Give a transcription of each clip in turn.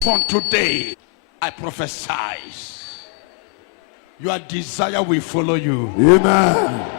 From today, I prophesy. Your desire will follow you. Amen.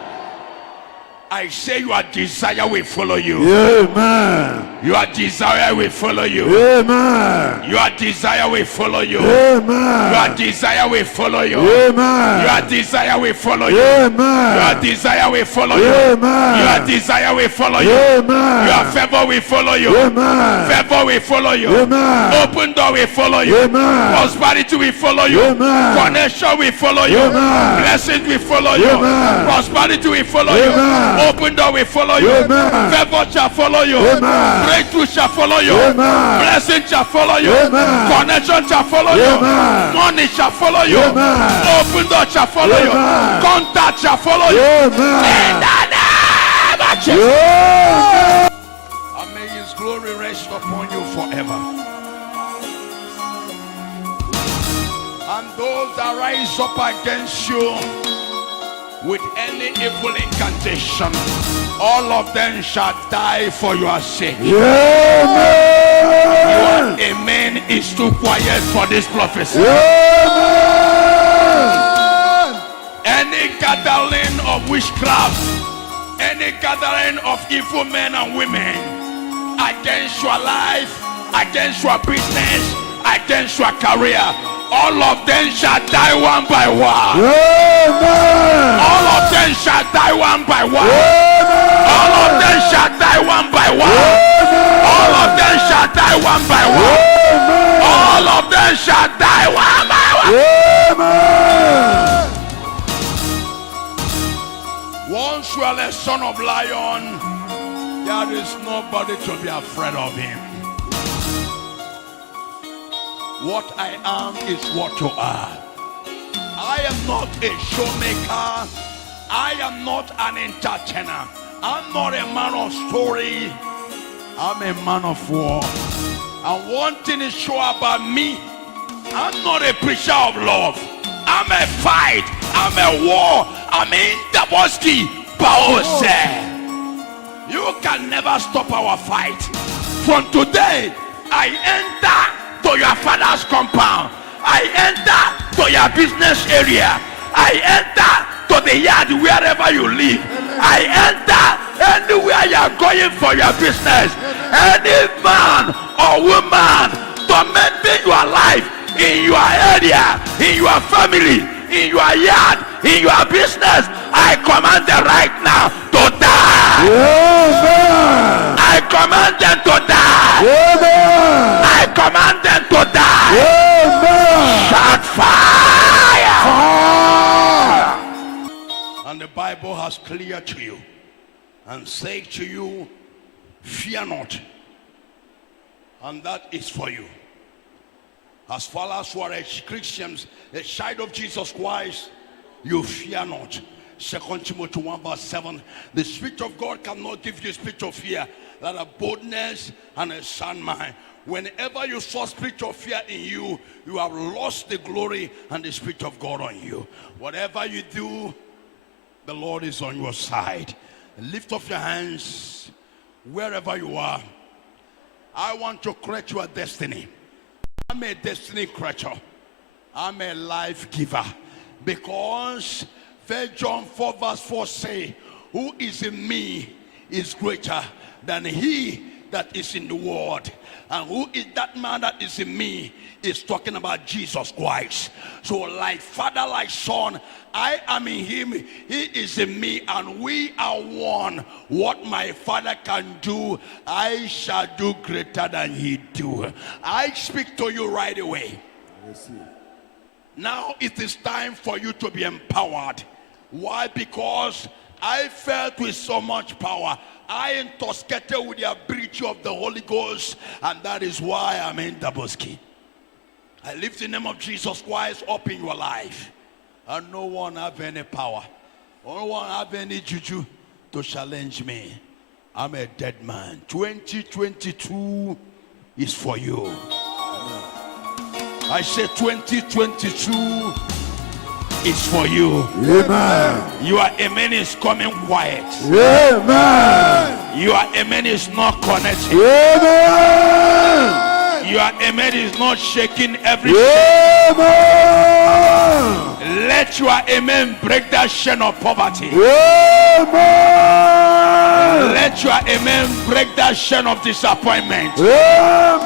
I say your desire will follow you. Amen. Your desire will follow you. Amen. Your desire will follow you. Amen. Your desire will follow you. Amen. Your desire will follow you. Amen. Your desire will follow you. Amen. Your desire will follow you. Amen. Your favor will follow you. Amen. Favor will follow you. Amen. Open door will follow you. Amen. Prosperity will follow you. Amen. Connection will follow you. Amen. Blessings will follow you. Amen. Prosperity will follow you. Amen. Open door will follow you. Amen. Favor shall follow you. Amen. Breakthrough shall follow you. Amen. Blessing shall follow you. Amen. Connection shall follow you. Amen. Money shall follow you. Amen. Open door shall follow Amen. you. Contact shall follow you. Amen. In the name of Jesus. Amen. And may his glory rest upon you forever. And those that rise up against you with any evil incantation, all of them shall die for your sake. Amen. Your amen is too quiet for this prophecy. Amen. Any gathering of witchcraft, any gathering of evil men and women against your life, against your business, against your career, all of them shall die one by one. Amen. All of them shall die one by one. Amen. All of them shall die one by one. Amen. All of them shall die one by one. Amen. All of them shall die one by one. Amen. Once you are a son of lion, there is nobody to be afraid of him. What I am is what you are. I am not a showmaker. I am not an entertainer. I'm not a man of story. I'm a man of war. And one thing is sure about me, I'm not a preacher of love. I'm a fight. I'm a war. I'm in the bosky. You can never stop our fight. From today, I enter to your father's compound. I enter to your business area. I enter to the yard wherever you live. I enter anywhere you are going for your business. Any man or woman tormenting your life in your area, in your family, in your yard, in your business, I command them right now to die. Amen. I command them to die. Amen. I command them to die. Amen. Shout fire. Fire. And the Bible has cleared to you and said to you, fear not. And that is for you. As far as you are a Christian, a child of Jesus Christ, you fear not. 2 Timothy 1:7. The Spirit of God cannot give you a spirit of fear, that a boldness and a sound mind. Whenever you saw spirit of fear in you, you have lost the glory and the Spirit of God on you. Whatever you do, the Lord is on your side. Lift up your hands wherever you are. I want to correct your destiny. I'm a destiny creature. I'm a life giver. Because 1 John 4:4 say, who is in me is greater than he that is in the world. And who is that man that is in me? Is talking about Jesus Christ. So like father, like son, I am in him, he is in me, and we are one. What my father can do, I shall do greater than he do. I speak to you right away. Now it is time for you to be empowered. Why? Because I felt with so much power. I intoxicated with the ability of the Holy Ghost, and that is why I'm in Daboski. I lift the name of Jesus Christ up in your life, and no one have any power, no one have any juju to challenge me. I'm a dead man. 2022 is for you. I say 2022 is for you. Amen. Your amen is coming quiet. Amen. Your amen is not connected. Amen. Your amen is not shaking every Amen. Let your amen break that chain of poverty. Amen. Let your amen break that chain of disappointment. Amen.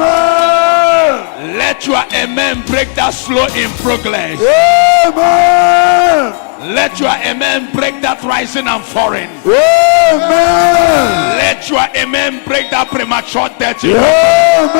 Let your amen break that slow in progress. Amen. Let your amen break that rising and falling. Amen. Let your amen break that premature death. Amen.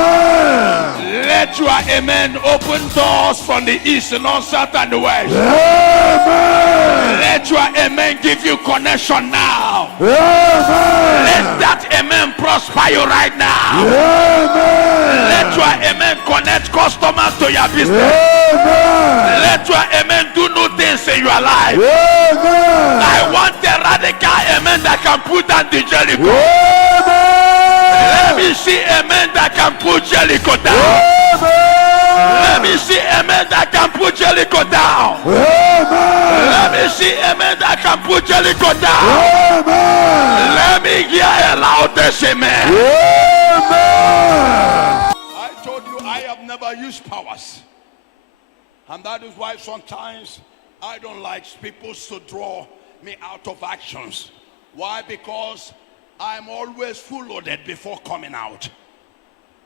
Let your amen open doors from the east, the north, south, and the west. Amen. Let your amen give you connection now. Amen. Let that amen prosper you right now. Amen. Let your amen connect customers to your business. Amen. Let your amen do new things in your life. Amen. I want a radical amen that can put down the Jericho. Let Amen. me see amen that can put Jericho down. Let me see amen that can put Jericho down. Let me see amen that can put Jericho down. Let me hear a loudest amen. I told you I have never used powers. And that is why sometimes I don't like people to draw me out of actions. Why? Because I'm always full loaded before coming out.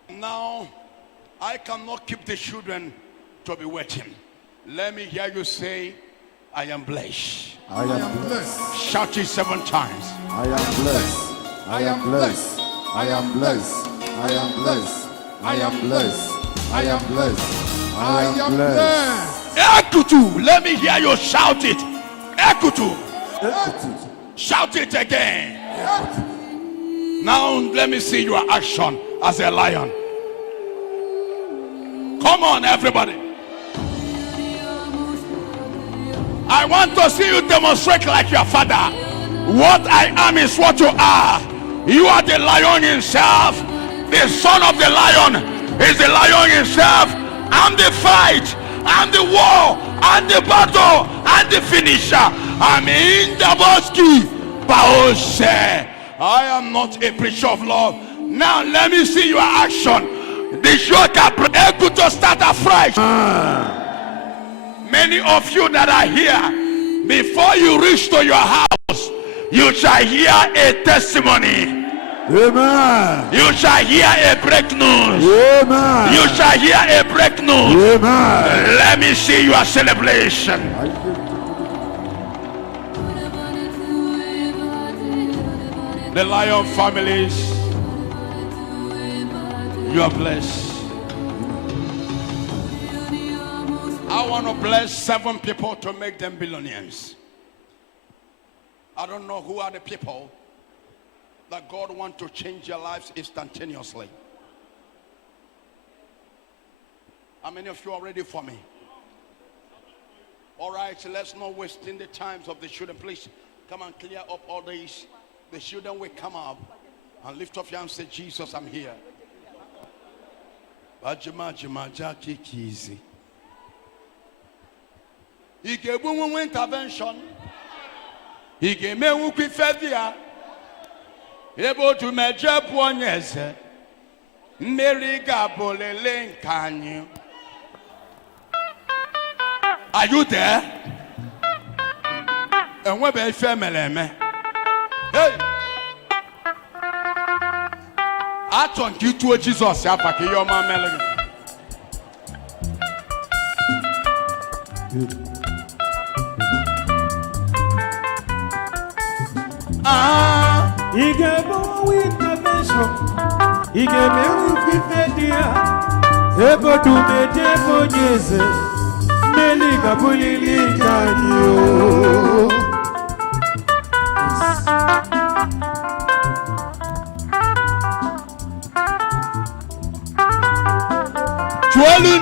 Now, I cannot keep the children to be waiting. Let me hear you say, I am blessed. I am blessed. Shout it 7 times. I am blessed. I am blessed. I am blessed. I am blessed. I am blessed. I am blessed. I am blessed. Ekutu, let me hear you shout it. Ekutu. Shout it again. Now let me see your action as a lion. Come on, everybody. I want to see you demonstrate like your father. What I am is what you are. You are the lion himself. The son of the lion is the lion himself. I'm the fight. I'm the war. I'm the battle. I'm the finisher. I'm in the bosky. Baoshe. I am not a preacher of love. Now let me see your action. The show can able to start afresh. Many of you that are here, before you reach to your house, you shall hear a testimony. Amen. You shall hear a break news. Amen. You shall hear a break news. Amen. Let me see your celebration. The Lion families, you are blessed. I want to bless 7 people to make them billionaires. I don't know who are the people that God wants to change their lives instantaneously. How many of you are ready for me? All right, so let's not waste the times of the children. Please come and clear up all these. The children will come up and lift up your hand and say, Jesus, I'm here. He gave women intervention. He gave me whoopie fedia. Able to measure poignets. Mary Gabolele Kanyu. Are you there? And what about family, man? Hey! I told you to Jesus, I pack your mama. He gave me intervention. He gave me Wikipedia. Able to make a ponyese. Nelly Gabulili Kanyo.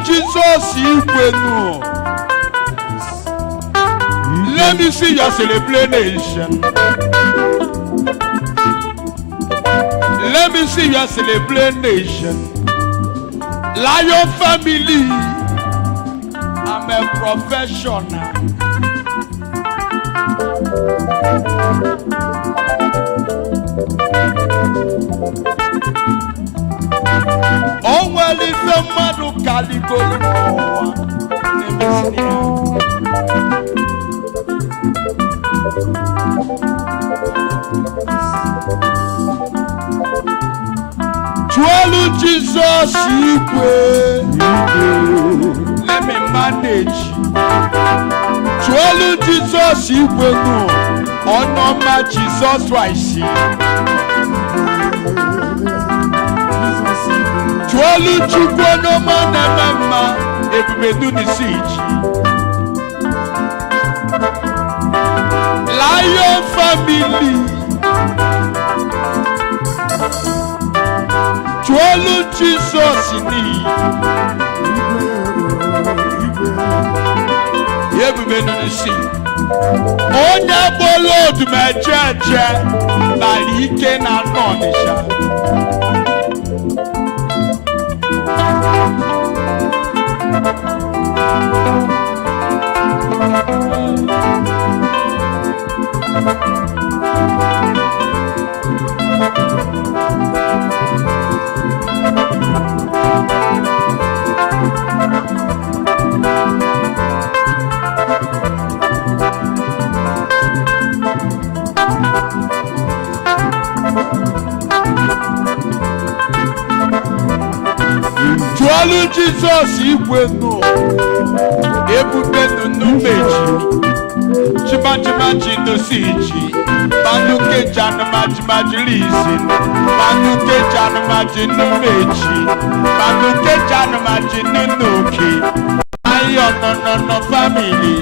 Jesus, you know. Let me see your celebration. Let me see your celebration. Lion family, I'm a professional. Oh, nwere ife mmadụ kaligolu n'ụwa na-emesiri ya. Chụọlụ Jizọs igwe. Let me manage. Chụọlụ Jizọs igwe nụ ọnụọma Jizọs Kraịst. Chụọlụ Chukwu ọnụọma na-eme mma ebube n'isi. Lion family. Chụọlụ Jizọs n'iyi. Ebube n'isi. Onye gbolo Odumeje bara ike na anọ Ọnịsha. Chụọlụ Jizọs igwe nụ ebube n'Odumeje chimachimachi n'osiji manuke janụmajimaji lizi manuke janụmaji n'Odumeje manuke janụmaji n'Oke anyị ọnọnọ family.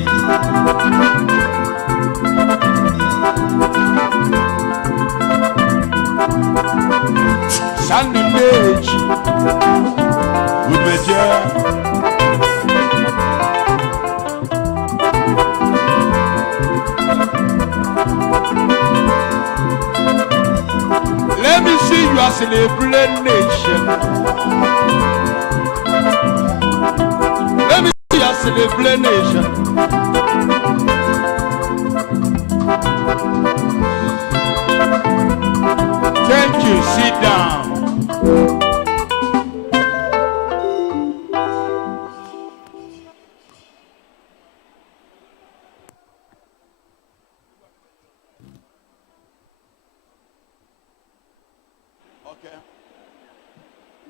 Odumeje Odumeje. Let me see you as a celebrating nation. Let me see you as a celebrating nation. Thank you. Sit down. Okay.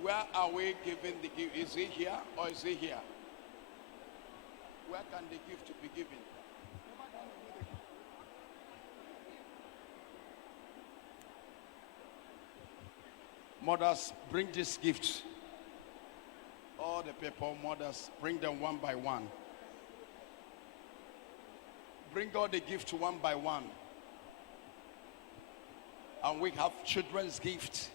Where are we giving the gift? Is it here or is it here? Where can the gift be given? Mothers, bring these gifts. All the people, mothers, bring them one by one. Bring all the gifts one by one. And we have children's gifts.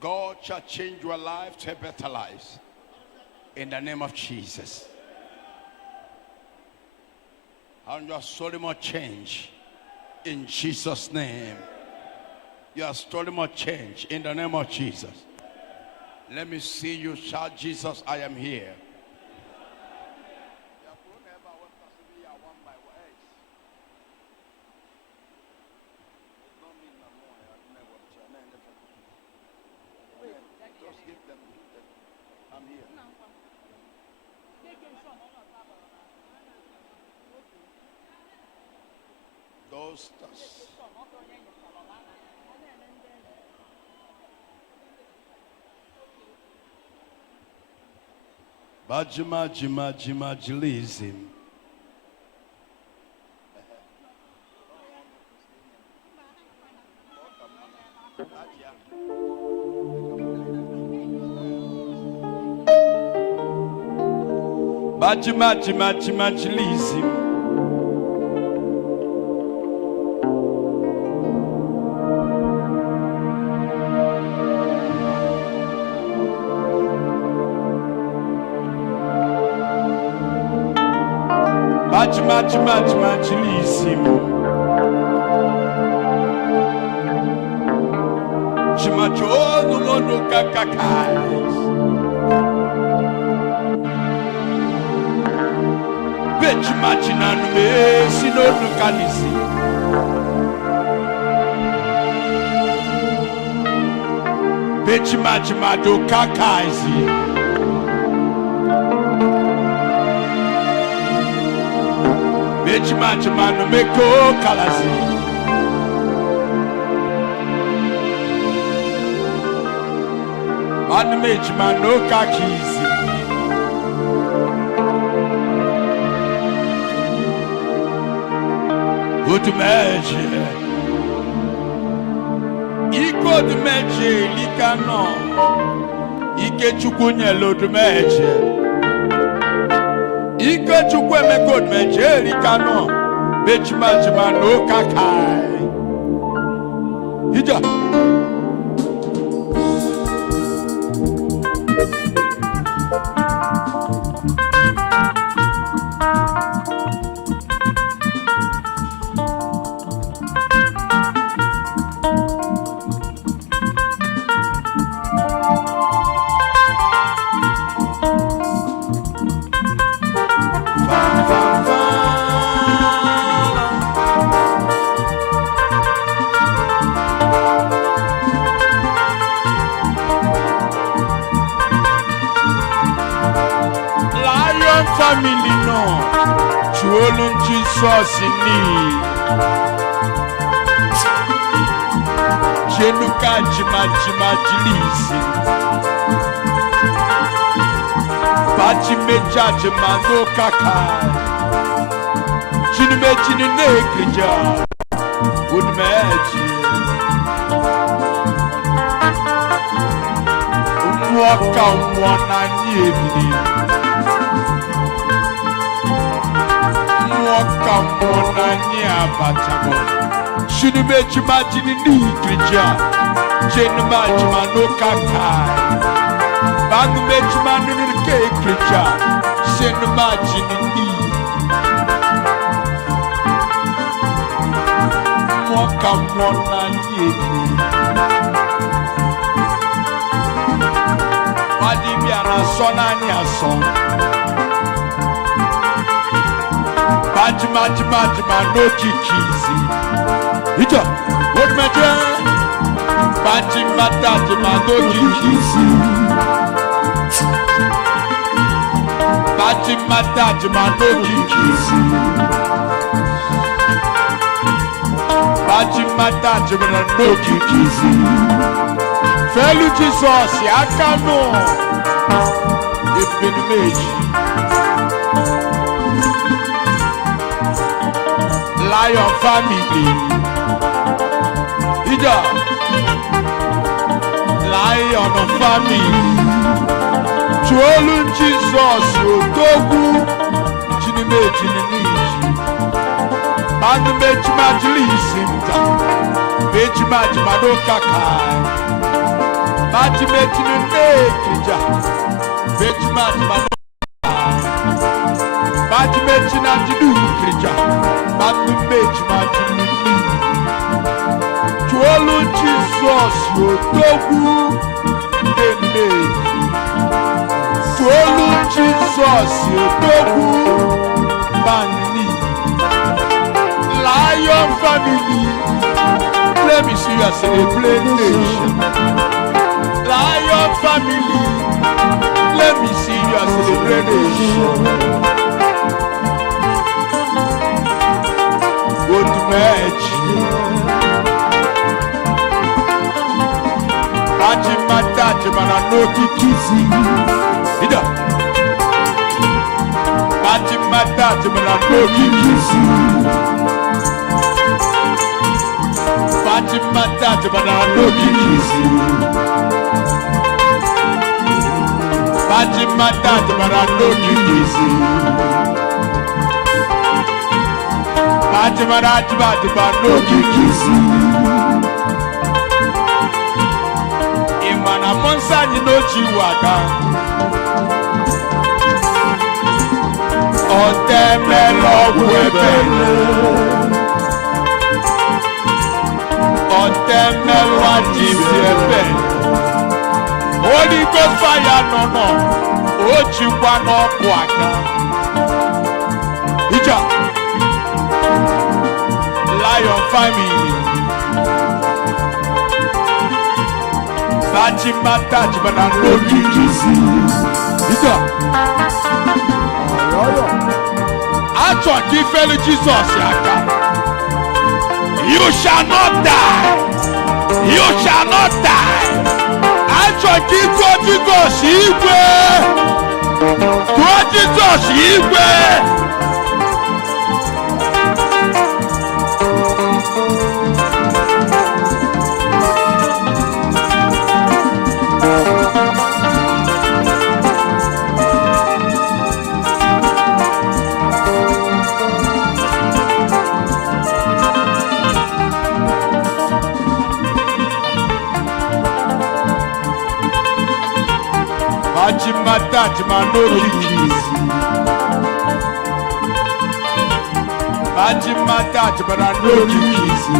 God shall change your life to a better life. In the name of Jesus. And your story must change. In Jesus' name. Your story must change. In the name of Jesus. Let me see you shout, Jesus, I am here. I'm here. Those Bajima Jima Jima Jilizim. Bajima Jima Jima Jilizim. Chimachilissimo. Chimacho no Sinono kakakai. Bechimachina me sinono kanisi. Bechimachima do kakaisi. Bechimachima no meko kalasi. Odumeje no kakizi. Odumeje. Iko Odumeje likano. Ike chukunye Odumeje. Ike chukwe meko Odumeje likano. Bechimachima no kakai. Ija. Family no, Chuolun Jesus ni. Jenuka jima jilisi. Baji meja jima no kaka. Jinume jinune krija. Odumeje. Umwaka umwana nyebini. Kamona nia batamo. Shinumeji majini ni krija. Jenumeji mano kakai. Banumeji mano ni ke krija. Shenumeji ni. Kamona nieni. Wadi biara sona ni ason. Majima no kikizi. Ita, Odumeje. Majima no kikizi. Majima no kikizi. Majima no kikizi. Felu Jesus yakano. Odumeje. Lion family. Ija. Lion family. Chuolun Jesus otogu. Jinumeji niji. Banumeji majilisi mta. Bejimaji madokakai. Bajimeji nunekija. Bejimaji madokakai. Bajimeji najidukrija. Banumeji majilisi. Chuolun Jesus otogu. Chuolun Jesus otogu. Bani. Lion family. Let me see you celebrate nation. Lion family. Let me see you celebrate nation. Odumeje. Majima no kikizi. Ida. Majima no kikizi. Majima no kikizi. Majima no kikizi. Majima no kikizi. Imana monsa ni no chiwaka. Otemelo webele. Otemelo adibele. Holy Ghost fire no. Ochikwa no kwaka. Ija. Lion family. Bachimata chibana no kikisi. Ija. Acho kifeli Jesus yaka. You shall not die. You shall not die. Acho kiko Jesus igwe. Go Jesus igwe. Bachimata chimano kikisi. Bachimata chimano kikisi.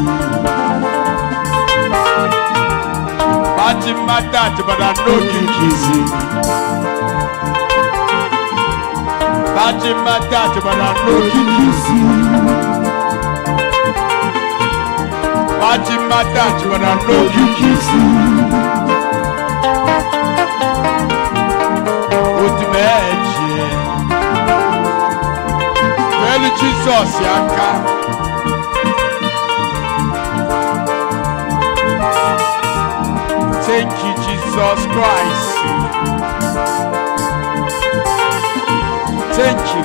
Bachimata chimano kikisi. Bachimata chimano kikisi. Bachimata chimano kikisi. Odumeje. Well, Jesus yaka. Thank you, Jesus Christ. Thank you.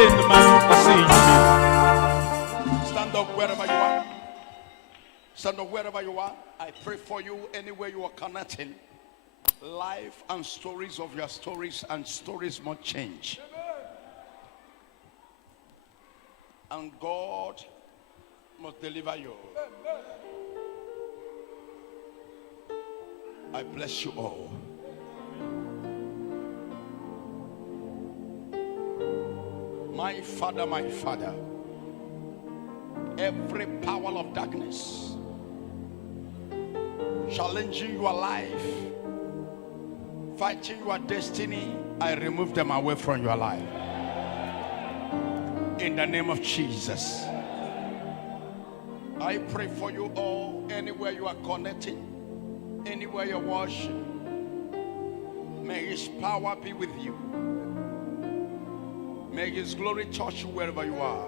In the man stand up wherever you are. Stand up wherever you are. I pray for you anywhere you are connecting. Life and stories of your stories and stories must change. And God must deliver you. I bless you all. My Father, every power of darkness challenging your life, fighting your destiny, I remove them away from your life. In the name of Jesus. I pray for you all, anywhere you are connecting, anywhere you're watching. May His power be with you. May His glory touch you wherever you are.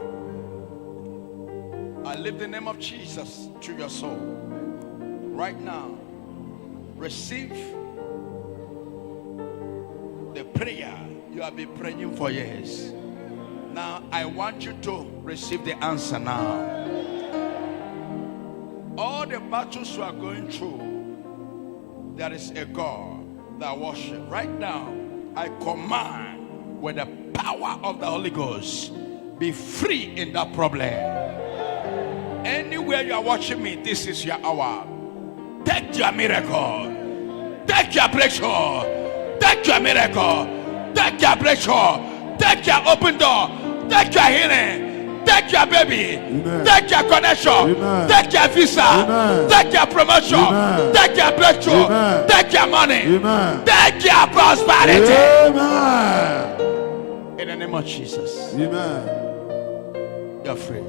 I lift the name of Jesus to your soul. Right now, receive the prayer you have been praying for years. Now I want you to receive the answer now. All the battles you are going through, there is a God that worship. Right now, I command with the power of the Holy Ghost, be free in that problem. Anywhere you are watching me, this is your hour. Take your miracle. Take your breakthrough. Take your miracle. Take your breakthrough. Take your open door. Take your healing. Take your baby. Amen. Take your connection. Amen. Take your visa. Amen. Take your promotion. Amen. Take your breakthrough. Amen. Take your money. Amen. Take your prosperity. Amen. In the name of Jesus. Amen. You are free.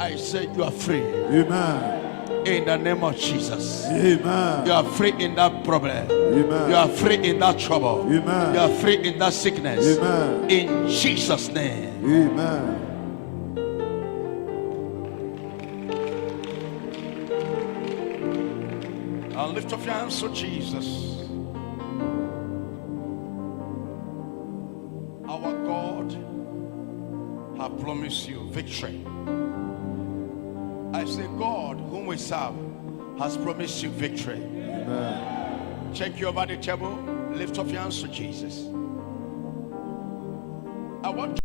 I said you are free. Amen. In the name of Jesus. Amen. You are free in that problem. Amen. You are free in that trouble. Amen. You are free in that sickness. Amen. In Jesus' name. Amen. And lift up your hands to Jesus. Our God has promised you victory. I say God whom we serve has promised you victory. Amen. Check you over the table. Lift up your hands to Jesus. I want